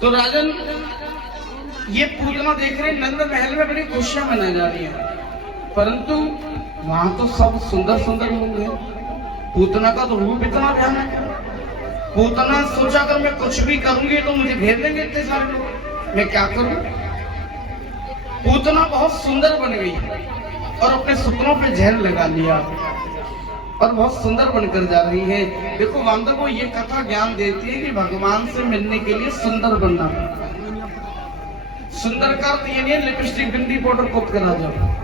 तो राजन ये पूतना देख रहे नंद महल में बड़ी खुशियां मनाई जा रही है, परंतु वहां तो सब सुंदर सुंदर लोग हैं। पूतना का तो रूप इतना भयानक है। पूतना सोचा अगर मैं कुछ भी करूंगी तो मुझे घेर लेंगे इतने सारे लोग, मैं क्या करूं। पूतना बहुत सुंदर बन गई और अपने सपनों पे जहर लगा लिया और बहुत सुंदर बनकर जा रही है। देखो बांधव को ये कथा ज्ञान देती है कि भगवान से मिलने के लिए सुंदर बनना। सुंदर का अर्थ ये नहीं है लिपस्टिक बिंदी पाउडर कोट करा जाओ।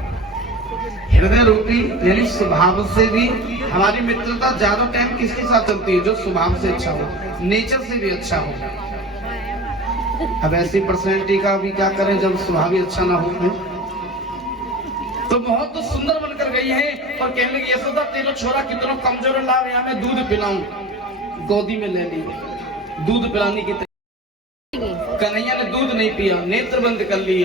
हृदय रूपी यानी स्वभाव से भी हमारी मित्रता ज्यादा टाइम किसके साथ चलती है, जो स्वभाव से अच्छा हो, नेचर से भी अच्छा हो। अब ऐसी पर्सनैलिटी का भी क्या करें जब स्वभाव भी अच्छा ना हो। तो बहुत तो सुंदर बनकर गई है और कहने लगी यशोदा तेरा छोरा कितना कमजोर ला रहा, मैं दूध पिलाऊं। गोदी में ले ली, दूध पिलाने की कन्हैया ने दूध नहीं पिया, नेत्र बंद कर लिए,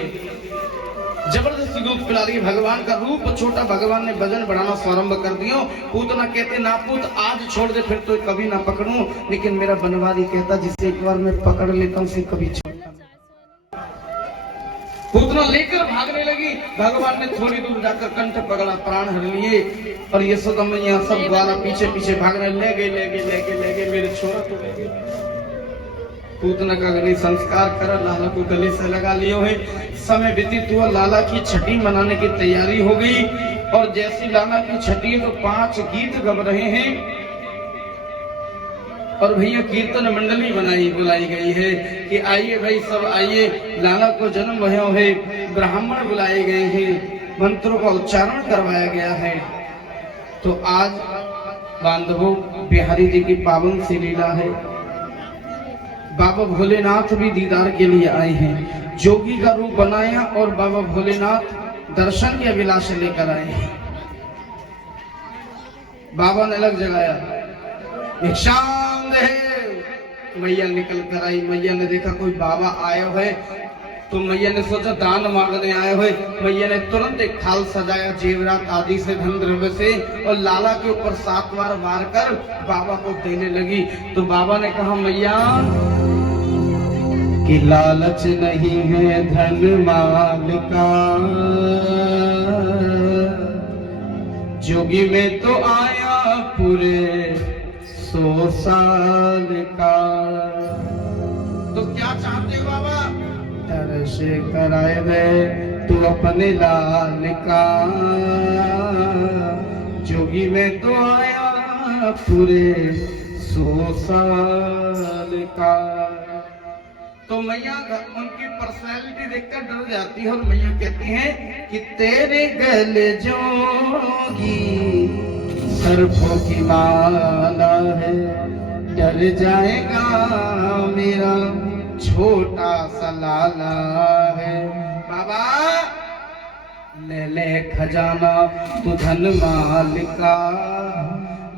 जबरदस्ती दूध पिला रही। भगवान का रूप छोटा, भगवान ने वजन बढ़ाना प्रारंभ कर दिया। पूतना कहते ना पुत आज छोड़ दे फिर तो कभी ना पकड़ूं, लेकिन मेरा बनवारी कहता जिसे एक बार मैं पकड़ लेता हूं उसे कभी छोड़ता। पूतना लेकर भागने लगी। भगवान ने थोड़ी दूर जाकर कंठ पकड़ा, प्राण हर लिए और यशोदा मैया सब द्वारा पीछे पीछे भागने ले गए मेरे छोरा को ले गए। पूतना का अग्नि संस्कार कर लाला को गले से लगा लियो है। समय व्यतीत हुआ, लाला की छठी मनाने की तैयारी हो गई और जैसी लाला की छठी है तो 5 गीत गब रहे हैं और भैया कीर्तन मंडली बुलाई गई है कि आइए भाई सब आइए, लाला को जन्म भयो है। ब्राह्मण बुलाए गए हैं, मंत्रों का उच्चारण करवाया गया है। तो आज बांधवों बिहारी जी की पावन सी लीला है। बाबा भोलेनाथ भी दीदार के लिए आए हैं, जोगी का रूप बनाया और बाबा भोलेनाथ दर्शन की अभिलाषा लेकर आए हैं। बाबा ने अलग जगाया, भिक्षाम दे। मैया निकल कर आई। मैया ने देखा कोई बाबा आए हुए तो मैया ने सोचा दान मांगने आए हुए। मैया ने तुरंत एक थाल सजाया जेवरात आदि से, धन द्रव्य से, और लाला के ऊपर 7 बार मार कर बाबा को देने लगी। तो बाबा ने कहा मैया कि लालच नहीं है धन माल का, जोगी में तो आया पूरे 100 साल का। तो क्या चाहते हो बाबा? दर्श कराए दे तू अपने लाल का, जोगी में तो आया पूरे 100 साल का। तो मैया उनकी पर्सनैलिटी देखकर डर जाती है और मैया कहती हैं कि तेरे गले जोगी सर्पों की माला है, डर जाएगा मेरा छोटा सा लाला है। बाबा ले ले खजाना तू धन माल का,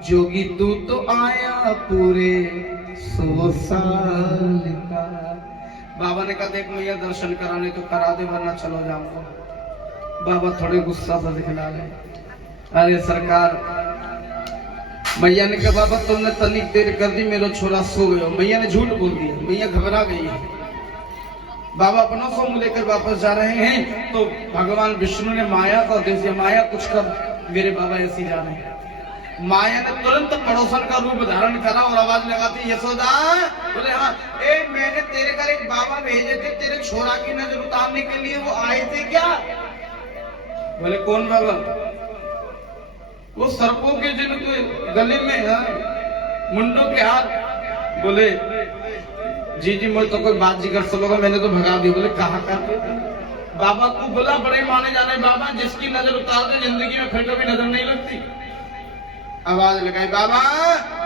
जोगी तू तो आया पूरे 100 साल का। बाबा ने कहा देख मैया दर्शन कराने तो करा दे वरना चलो जाऊंगा। बाबा थोड़े गुस्सा से दिखला रहे, अरे सरकार। मैया ने कहा बाबा तुमने तनिक देर कर दी, मेरा छोरा सो गया। मैया ने झूठ बोल दिया, मैया घबरा गई है। बाबा अपना सोम लेकर वापस जा रहे हैं तो भगवान विष्णु ने माया का आदेश दिया, माया कुछ कर, मेरे बाबा ऐसे जा रहे हैं। माया ने तुरंत पड़ोसन का रूप धारण करा और आवाज लगाती यशोदा। बोले हाँ, मैंने तेरे घर एक बाबा भेजे थे तेरे छोरा की नजर उतारने के लिए, वो आए थे क्या? बोले कौन बाबा? वो सर्पों के जिनके गले में मुंडों के हाथ। बोले जी मुझे तो कोई बात जिक्र सलोगा, मैंने तो भगा दी। बोले कहा करते? बाबा को बोला बड़े माने जाने बाबा, जिसकी नजर उतार दे जिंदगी में फिर कभी नजर नहीं लगती। आवाज लगाई बाबा।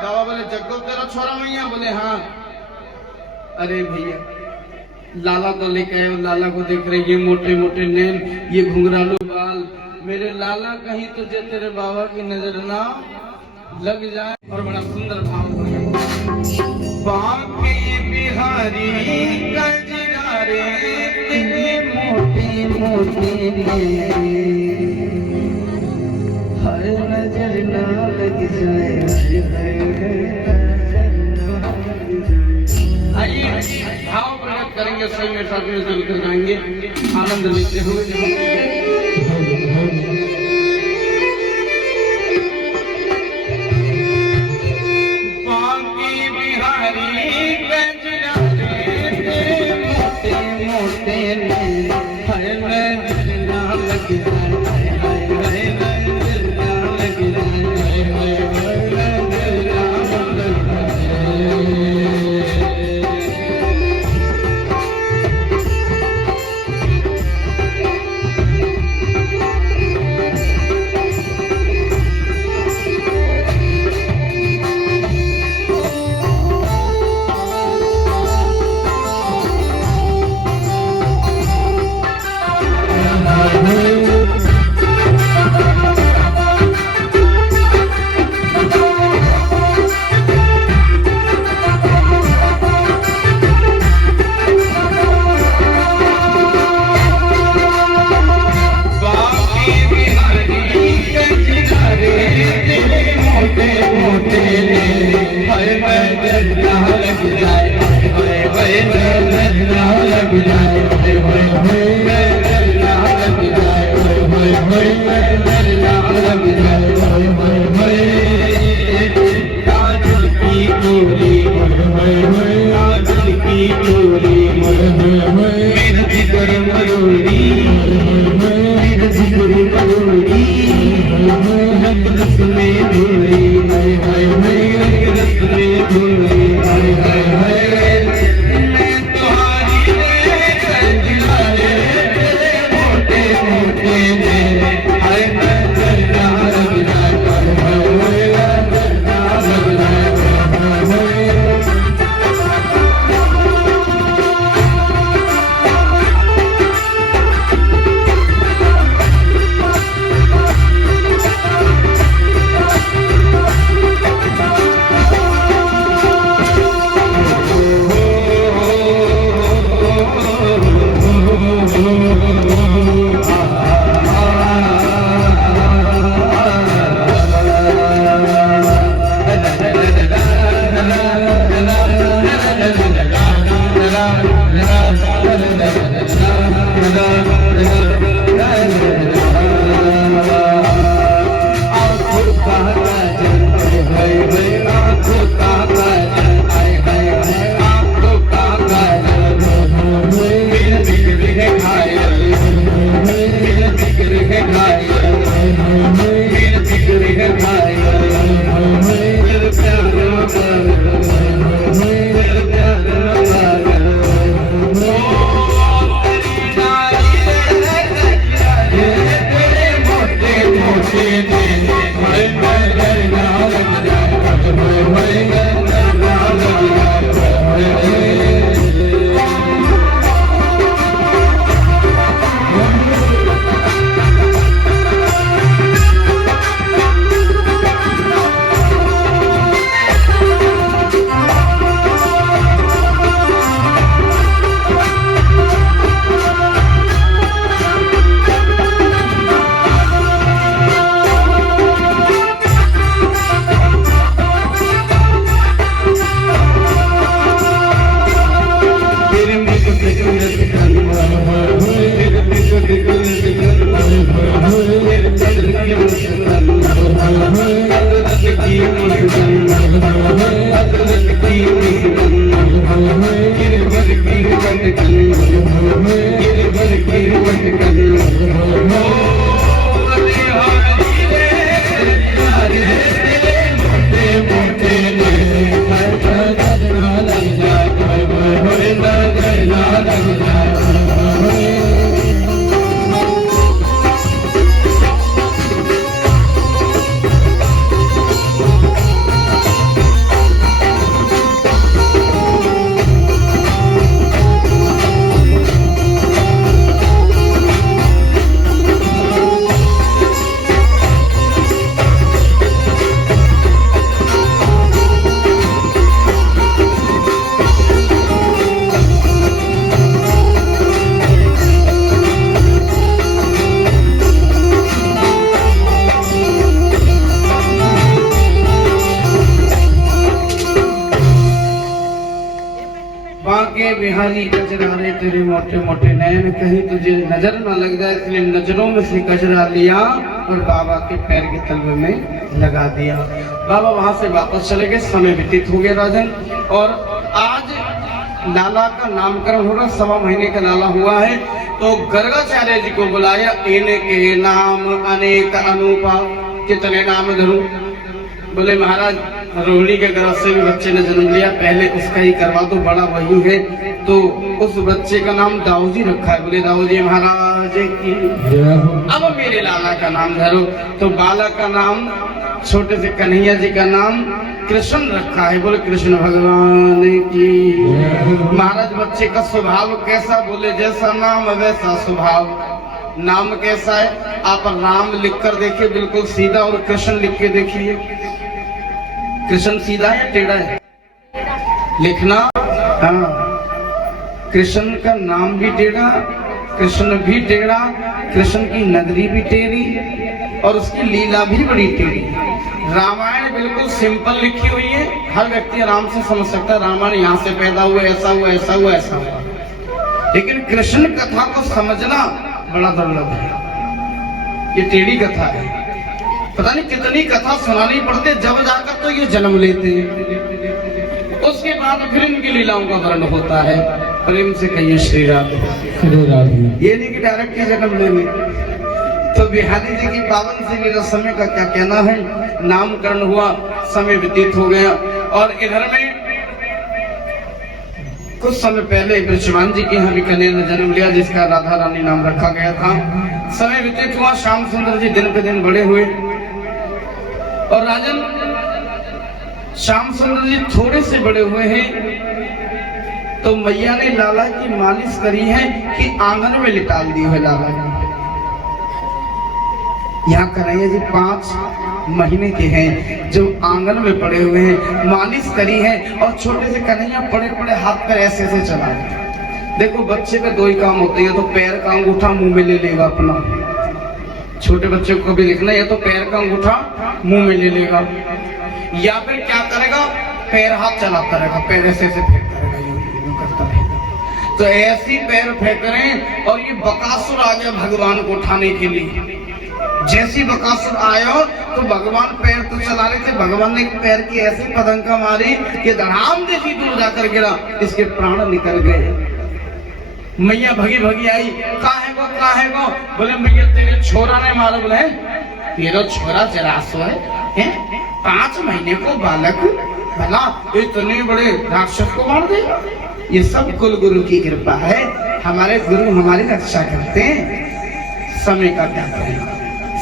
बाबा बोले जग्गो तेरा छोरा मैया? बोले हाँ। अरे भैया लाला को लेके आए, लाला को देख रहे ये मोटे मोटे नैन, ये घुंघरालू बाल, मेरे लाला कहीं तुझे तेरे बाबा की नजर ना लग जाए। और बड़ा सुंदर भाव बाके बिहारी गजरारे तेरे मोटे मोटे हर नजर ना लग जाए। आइए भाव प्रकट बात करेंगे सही में साथ में जरूर कर जाएंगे आनंद लेते हुए। बांकी बिहारी मोटे है लग जाए लग कजरारे तेरे मोटे मोटे नैन, कहीं तुझे नजर न लग जाए इसलिए नजरों में से कजरा लिया और बाबा के पैर के तलवे में लगा दिया। बाबा वहां से वापस चले गए। समय व्यतीत हो गया राजन, और आज लाला का नामकरण हो रहा, 1.25 महीने का लाला हुआ है। तो गर्गाचार्य जी को बुलाया। इनके नाम अनेक अनूपा, कितने नाम धरूं? बोले महाराज रोहिणी के गर्भ से भी बच्चे ने जन्म लिया, पहले उसका ही करवा दो, बड़ा वही है। तो उस बच्चे का नाम दाऊजी रखा है। बोले दाऊजी महाराज की। अब मेरे लाला का नाम धरो। तो बालक का नाम, छोटे से कन्हैया जी का नाम कृष्ण रखा है। बोले कृष्ण भगवान की। महाराज बच्चे का स्वभाव कैसा? बोले जैसा नाम वैसा स्वभाव। नाम कैसा है? आप राम लिख कर देखिए, बिल्कुल सीधा, और कृष्ण लिख के देखिए। कृष्ण सीधा है टेढ़ा है? लिखना। हाँ, कृष्ण का नाम भी टेढ़ा, कृष्ण भी टेढ़ा, कृष्ण की नगरी भी टेढ़ी और उसकी लीला भी बड़ी टेढ़ी। रामायण बिल्कुल सिंपल लिखी हुई है, हर व्यक्ति आराम से समझ सकता है रामायण यहाँ से पैदा हुआ, ऐसा हुआ, ऐसा हुआ, ऐसा हुआ। लेकिन कृष्ण कथा को समझना बड़ा दुर्लभ है। ये टेढ़ी कथा है, पता नहीं कितनी कथा सुनानी पड़ती, जब जाकर तो ये जन्म लेते हैं। उसके बाद फिर इनकी लीलाओं का वर्णन होता है। प्रेम से कहिए श्री राधे। ये नहीं कि डायरेक्ट ही जन्म ले ले। तो बिहारी जी की पावन से मेरा समय का क्या कहना है। नामकरण हुआ, समय व्यतीत हो गया, और इधर में कुछ समय पहले ब्रजमान जी के यहाँ भी कन्हैया ने जन्म लिया, जिसका राधा रानी नाम रखा गया था। समय व्यतीत हुआ, श्याम सुंदर जी दिन पे दिन बड़े हुए, और राजन श्याम सुंदर जी थोड़े से बड़े हुए हैं। तो मैया ने लाला की मालिश करी है कि आंगन में लिटाल दी है लाला ने। यहाँ कन्हैया जी 5 महीने के हैं, जो आंगन में पड़े हुए हैं, मालिश करी है, और छोटे से कन्हैया पड़े पड़े हाथ पर ऐसे ऐसे चला है। देखो बच्चे का 2 ही काम होते हैं, तो पैर का अंगूठा मुंह में ले लेगा अपना। छोटे बच्चे को कभी लिखना, या तो पैर का अंगूठा मुंह में ले लेगा, या फिर क्या करेगा, पैर हाथ चलाता रहेगा, पैर ऐसे ऐसे फेंकता रहेगा, यूं करता रहेगा। तो ऐसी पैर फेंक रहे हैं, और ये बकासुर आ गया भगवान को उठाने के लिए। जैसी बकासुर आया तो भगवान पैर तो चला रहे थे, भगवान ने पैर की ऐसी पदंका मारी कि धड़ाम जैसी दूर जाकर गिरा, इसके प्राण निकल गए। मैया भगी भगी आई, कहाँ है वो? बोले मैया तेरे छोरा ने मारा। बोले तेरा छोरा जरासु है? 5 महीने को बालक, भला इतने बड़े राक्षस को मार देगा? ये सब कुल गुरु की कृपा है, हमारे गुरु हमारी रक्षा करते हैं। समय का क्या कहना,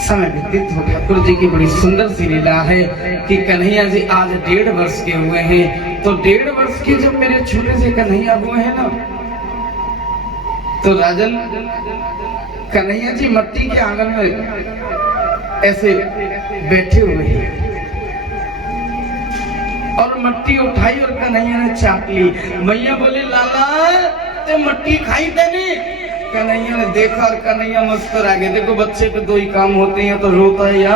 समय व्यतीत हो गया। गुरु जी की बड़ी सुंदर सी लीला है कि कन्हैया जी आज 1.5 वर्ष के हुए हैं। तो 1.5 वर्ष के जब मेरे छोटे से कन्हैया हुए हैं ना, तो राजन कन्हैया जी मट्टी के आंगन में ऐसे बैठे हुए हैं, और मट्टी उठाई और कन्हैया ने चाट ली। मैया बोली लाला ते मट्टी खाई तेने? कन्हैया ने देखा और कन्हैया मुस्कुरा गया। देखो बच्चे पे 2 ही काम होते हैं, तो रोता है या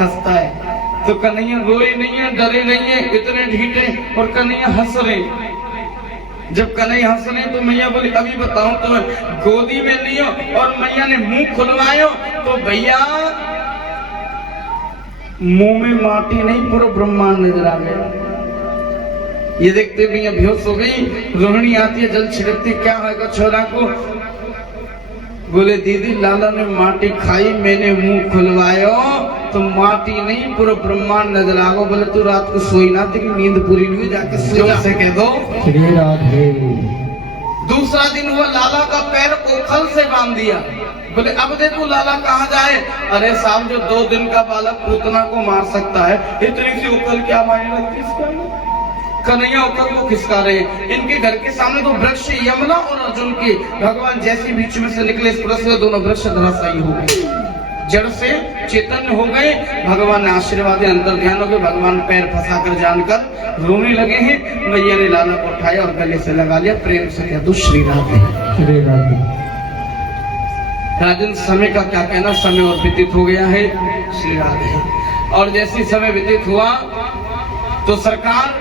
हंसता है। तो कन्हैया रोए नहीं है, डरे नहीं है, इतने ढीठे, और कन्हैया हंस रहे। जब कन्हैया हंस रहे तो मैया बोली अभी बताऊं तुम्हें, गोदी में लियो, और मैया ने मुंह खुलवायो तो भैया मुंह में माटी नहीं, पूरा ब्रह्मांड नजर आ गया। ये देखते भैया बेहोश हो गई। रोहिणी आती है, जल छिड़कती, क्या होगा छोरा को? बोले दीदी लाला ने माटी खाई, मैंने मुंह खुलवायो तो माटी नहीं, पूरा ब्रह्मांड नजर आ गया। बोले तू रात को सोई ना, तेरी नींद पूरी नहीं, जाके सो से कह दो श्री राधे। दूसरा दिन हुआ, लाला का पैर ओखल से बांध दिया। बोले अब दे तू लाला कहाँ जाए? अरे साहब जो 2 दिन का बालक पूतना को मार सकता है, इतनी सी ओखल क्या मायने लगती इसका? कन्हैया ओखल को खिसका रहे। इनके घर के सामने 2 वृक्ष, यमुना और अर्जुन के, भगवान जैसे बीच में से निकले, इस से दोनों वृक्ष धराशायी हो गए, जड़ से चेतन हो गए। भगवान ने आशीर्वाद अंतर ध्यान हो गए। भगवान पैर फंसाकर जानकर रोने लगे हैं। मैया ने लाला को उठाया और गले से लगा लिया। प्रेम से कह दो श्री राधे। श्री राधे। राजन समय का क्या कहना, समय और व्यतीत हो गया है। श्री राधे। और जैसे समय व्यतीत हुआ तो सरकार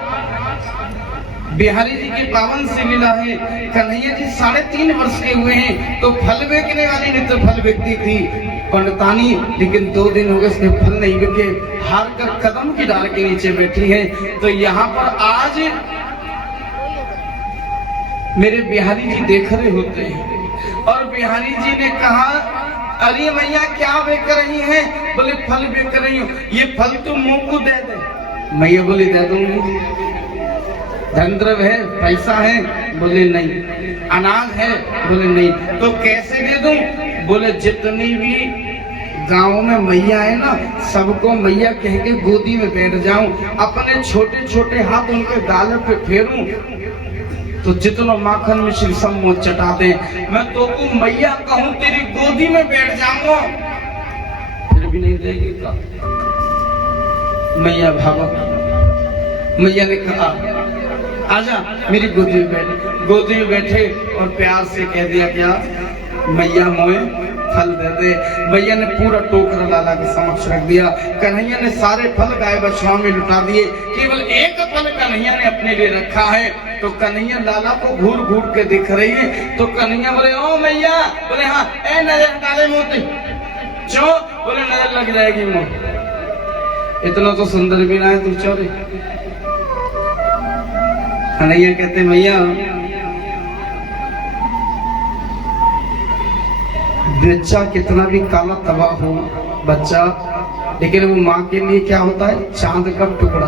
बिहारी जी की पावन सी लीला है। कन्हैया जी 3.5 वर्ष के हुए हैं तो फल बेचने वाली ने तो फल बेचती थी पंडितानी, लेकिन 2 दिन हो गए उसके फल नहीं बिके, हार कर कदम की डाल के नीचे बैठी है। तो यहाँ पर आज मेरे बिहारी जी देख रहे होते हैं और बिहारी जी ने कहा, अरे मैया क्या बेच रही हैं? बोले फल बेच रही हूँ। ये फल तुम मुंह को दे दे। मैया बोली दे दूंगी। धन द्रव्य है, पैसा है? बोले नहीं। अनाज है? बोले नहीं। तो कैसे दे दूं? बोले जितनी भी गांव में मैया है ना, सबको मैया कह के गोदी में बैठ जाऊं, अपने छोटे छोटे हाथ उनके गाल पे फेरूं तो जितना माखन मिश्री सब मुंह चटा दे। मैं तो तू मैया कहूं तेरी गोदी में बैठ जाऊंगा, फिर भी नहीं देगी का? मैया भावा, मैया ने कहा आजा मेरी गोदी में बैठ। गोदी में बैठे और प्यार से कह दिया, क्या मैया मोए फल दे दे। मैया ने पूरा टोकरा लाला के समक्ष रख दिया। कन्हैया ने सारे फल गाय बछड़ा में लुटा दिए, केवल एक फल कन्हैया ने अपने लिए रखा है। तो कन्हैया लाला को घूर घूर के दिख रही है। तो कन्हैया बोले, ओ मैया। बोले हाँ। ए नजर डाले मोती चो। बोले नजर लग जाएगी मुंह। इतना तो सुंदर भी ना है तू चोरी। कन्हैया कहते, मैया बच्चा कितना भी काला तवा हो बच्चा, लेकिन वो माँ के लिए क्या होता है? चांद का टुकड़ा।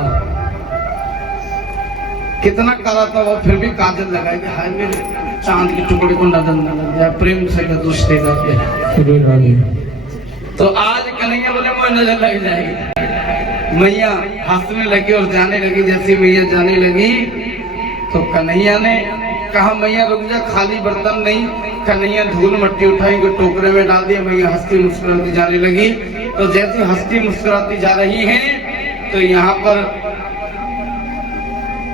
कितना काला तवा फिर भी काजल लगाएगा, हाय मेरे चांद के टुकड़े को नजर न लग जाए, प्रेम से दूसरे करके। तो आज कन्हैया बोले मुझे नजर लग जाएगी। मैया हंसने लगी और जाने लगी। जैसी मैया जाने लगी तो कन्हैया ने कहा, मैया रुक जा, खाली बर्तन नहीं। कन्हैया धूल मट्टी उठाई को टोकरे में डाल दिया। मैया हंसती मुस्कुराती जाने लगी। तो जैसे हंसती मुस्कुराती जा रही है तो यहाँ पर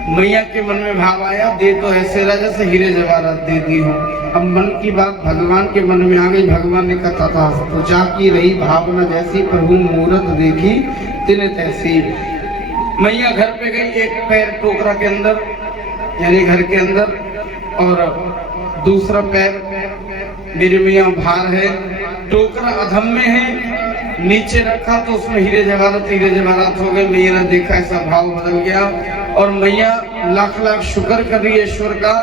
मैया के मन में भाव आया, दे तो ऐसे रहा जैसे हीरे जवाहरात दे दी हो। अब मन की बात भगवान के मन में आ गई। भगवान ने कहा था, तो जाकी रही भावना जैसी, प्रभु मूरत देखी तिन तैसी। मैया घर पे गई, एक पैर टोकरा के अंदर यानी घर के अंदर और दूसरा पैर मेरी मैया बाहर है। टोकरा अधम में है, नीचे रखा तो उसमें हीरे जवाहरात हो गए। मैया ने देखा, ऐसा भाव बदल गया और मैया लाख लाख शुक्र कर रही है ईश्वर का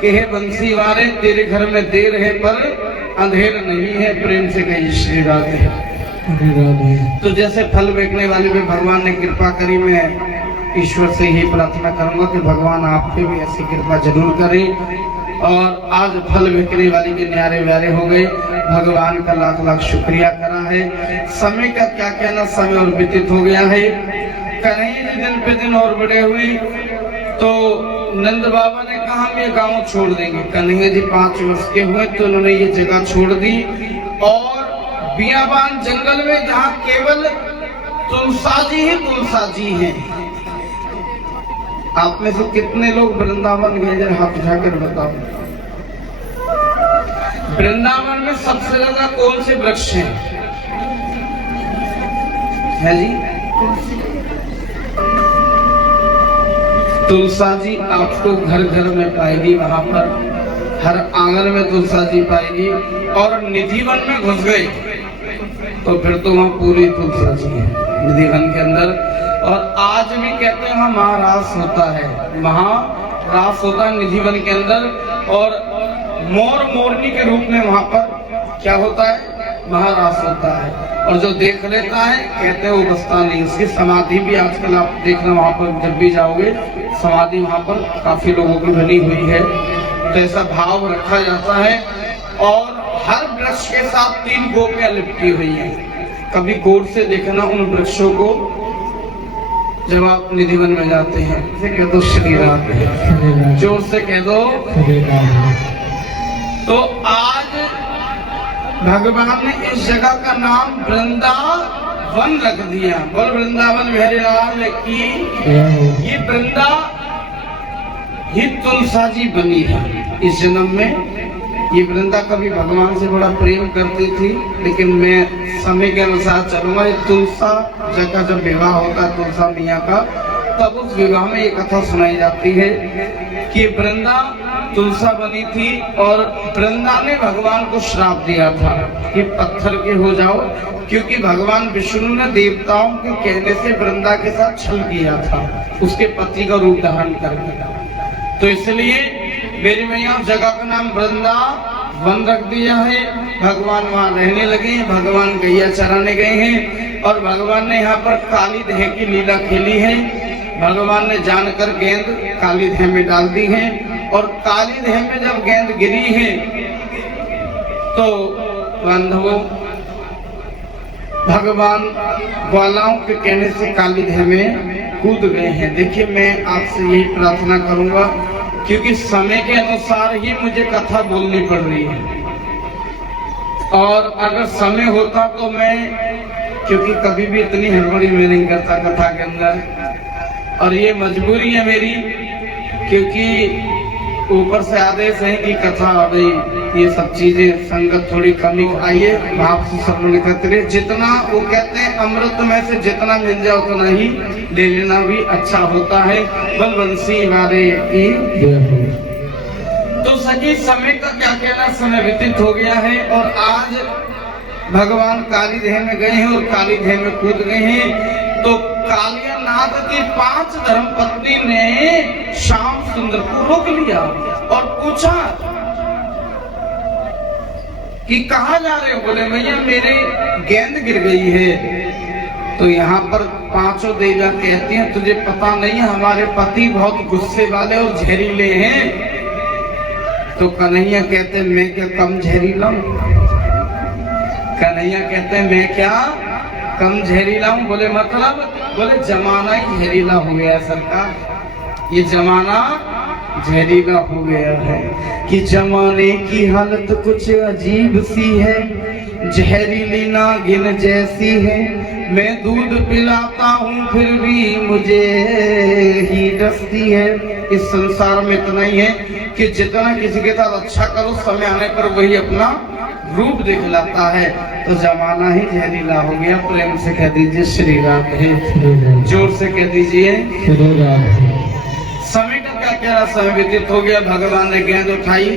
कि हे बंसी वारे, तेरे घर में देर है पर अंधेर नहीं है। प्रेम से कही श्री राधे। तो जैसे फल बेचने वाले पे भगवान ने कृपा करी, मैं ईश्वर से ही प्रार्थना करूंगा कि भगवान आप पे भी ऐसी कृपा जरूर करें। और आज फल बिकने वाली के न्यारे व्यारे हो गए। भगवान का लाख लाख शुक्रिया करा है। समय का क्या कहना, समय और व्यतीत हो गया है। कन्हैया जी दिन पे दिन और बड़े हुए तो नंद बाबा ने कहा हम ये गांव छोड़ देंगे। कन्हैया जी 5 वर्ष के हुए तो उन्होंने ये जगह छोड़ दी और बियाबान जंगल में जहाँ केवल तुलसा जी हैं। आप में से कितने लोग वृंदावन गए, जरा हाथ उठाकर बताओ। वृंदावन में सबसे ज्यादा कौन से वृक्ष हैं? है जी, तुलसा जी आपको घर घर में पाएगी। वहां पर हर आंगन में तुलसा जी पाएगी। और निधिवन में घुस गए तो फिर तो वहां पूरी तुलसा जी है निधिवन के अंदर। और आज भी कहते हैं वहां महारास होता है, महारास होता है निधिवन के अंदर। और मोर मोरनी के रूप में वहां पर क्या होता है? महारास होता है। और जो देख लेता है कहते हैं वो बसता नहीं। उसकी समाधि भी आजकल आप देखना, वहां पर जब भी जाओगे समाधि वहां पर काफी लोगों की बनी हुई है। तो ऐसा भाव रखा जाता है। और हर वृक्ष के साथ 3 गोपियां लिपटी हुई हैं। कभी गौर से देखना उन वृक्षों को जब आप निधिवन में जाते हैं। कह दो श्री राधे, जोर से कह दो। तो आज भगवान ने इस जगह का नाम वृंदावन रख दिया। बोल वृंदावन बिहारी लाल की। ये वृंदा ही तुलसा जी बनी है इस जन्म में। ये वृंदा कभी भगवान से बड़ा प्रेम करती थी, लेकिन मैं समय के अनुसार चलूंगा। ये तुलसा जी का जब विवाह होता है तुलसा मियाँ का, तब उस विवाह में ये कथा सुनाई जाती है कि वृंदा तुलसा बनी थी और वृंदा ने भगवान को श्राप दिया था कि पत्थर के हो जाओ, क्योंकि भगवान विष्णु ने देवताओं के कहने से वृंदा के साथ छल किया था, उसके पति का रूप धारण कर दिया। तो इसलिए मेरी मैया जगह का नाम वृंदावन रख दिया है। भगवान वहां रहने लगे हैं, भगवान गैया चराने गए हैं और भगवान ने यहाँ पर काली देह की लीला खेली है। भगवान ने जानकर गेंद काली देह में डाल दी है और काली देह में जब गेंद गिरी है तो बंधुओं भगवान ग्वालाओं के कहने से काली देह में कूद गए हैं। देखिए मैं आपसे यही प्रार्थना करूंगा, क्योंकि समय के अनुसार ही मुझे कथा बोलनी पड़ रही है, और अगर समय होता तो मैं, क्योंकि कभी भी इतनी हड़बड़ी में नहीं करता कथा के अंदर, और ये मजबूरी है मेरी, क्योंकि ऊपर से आदेश है कि कथा भाई ये सब चीजें संगत थोड़ी कमी आइए, भाव से श्रवण करते रहे। जितना वो कहते हैं अमृत में से जितना मिल जाए उतना ही ले लेना भी अच्छा होता है। बलवंशी वाले की तो सभी समय का क्या कहना, समय व्यतीत हो गया है और आज भगवान काली देह में गए हैं और काली देह में कूद गए हैं। तो कालिया नाग की 5 धर्मपत्नी ने श्याम सुंदर को रोक लिया और पूछा कि कहाँ जा रहे हो? बोले भैया मेरे गेंद गिर गई है। तो यहाँ पर 5 देवियां कहती हैं तुझे पता नहीं है हमारे पति बहुत गुस्से वाले और जहरीले हैं। तो कन्हैया कहते मैं क्या कम जहरीला हूं? कन्हैया कहते हैं मैं क्या कम जहरीला हूं? बोले मतलब? बोले जमाना ही जहरीला हो गया सरकार, ये जमाना जहरीला हो गया है कि जमाने की हालत कुछ अजीब सी है, जहरीली नागिन जैसी है। मैं दूध पिलाता हूँ फिर भी मुझे ही डसती है। इस संसार में इतना ही है कि जितना किसी के साथ अच्छा करो समय आने पर वही अपना रूप दिखलाता है। तो जमाना ही जहरीला हो गया। प्रेम से कह दीजिए श्री राधे, जोर से कह दीजिए श्री राधे। समय का क्या कहना, समय व्यतीत हो गया। भगवान ने गेंद उठाई,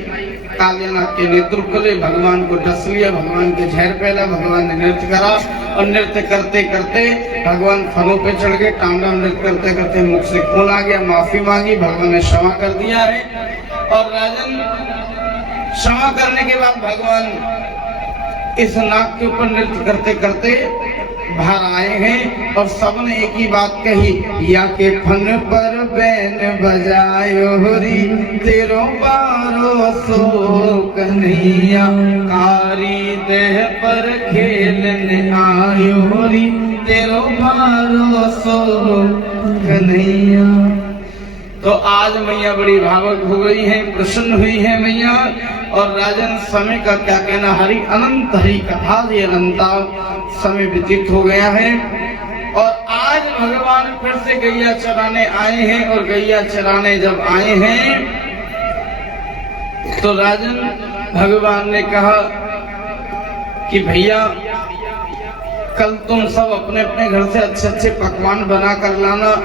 कालियानाग के नेतृत्व ले भगवान को डस लिया, भगवान के जहर फैला, भगवान ने नृत्य करा और नृत्य करते करते भगवान फलों पे चढ़ गए। तांडव नृत्य करते करते मुख से खून आ गया, माफी मांगी, भगवान ने क्षमा कर दिया है। और राजन क्षमा करने के बाद भगवान इस नाग के ऊपर नृत्य करते करते बाहर आए हैं और सबने एक ही बात कही, या के फन पर बैन बजायो री तेरो बारो सो कन्हैया, कारी देह पर खेलने आयो री तेरो बारो सो कन्हैया। तो आज मैया बड़ी भावुक हो गई है, प्रसन्न हुई है मैया। और राजन समय का क्या कहना, हरि अनंत हरि कथा ये अनंता समय व्यतीत हो गया है। और आज भगवान फिर से गैया चराने आए हैं और गैया चराने जब आए हैं तो राजन भगवान ने कहा कि भैया कल तुम सब अपने अपने घर से अच्छे अच्छे पकवान बना कर लाना।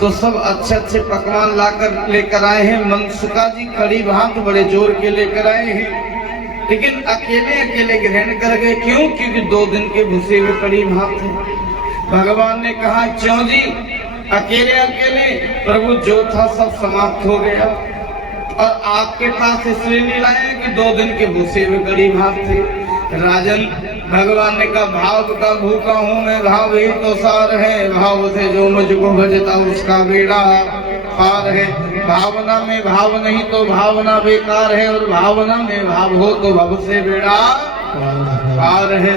तो सब अच्छे अच्छे पकवान लाकर लेकर आए हैं। मनसुखा जी कड़ी भात बड़े जोर के लेकर आए हैं, लेकिन अकेले अकेले ग्रहण कर गए। क्यों? क्योंकि 2 दिन के भूसे हुए कड़ी भात थे। भगवान ने कहा क्यों जी अकेले अकेले? प्रभु जो था सब समाप्त हो गया और आपके पास इसलिए नहीं लाए कि 2 दिन के भूसे हुए कड़ी भात थे। राजन भगवान ने कहा भाव का भूखा हूँ मैं, भाव ही तो सार है, भाव से जो मुझको भजता उसका बेड़ा पार है। भावना में भाव नहीं तो भावना बेकार है, और भावना में भाव हो तो भव से बेड़ा पार है।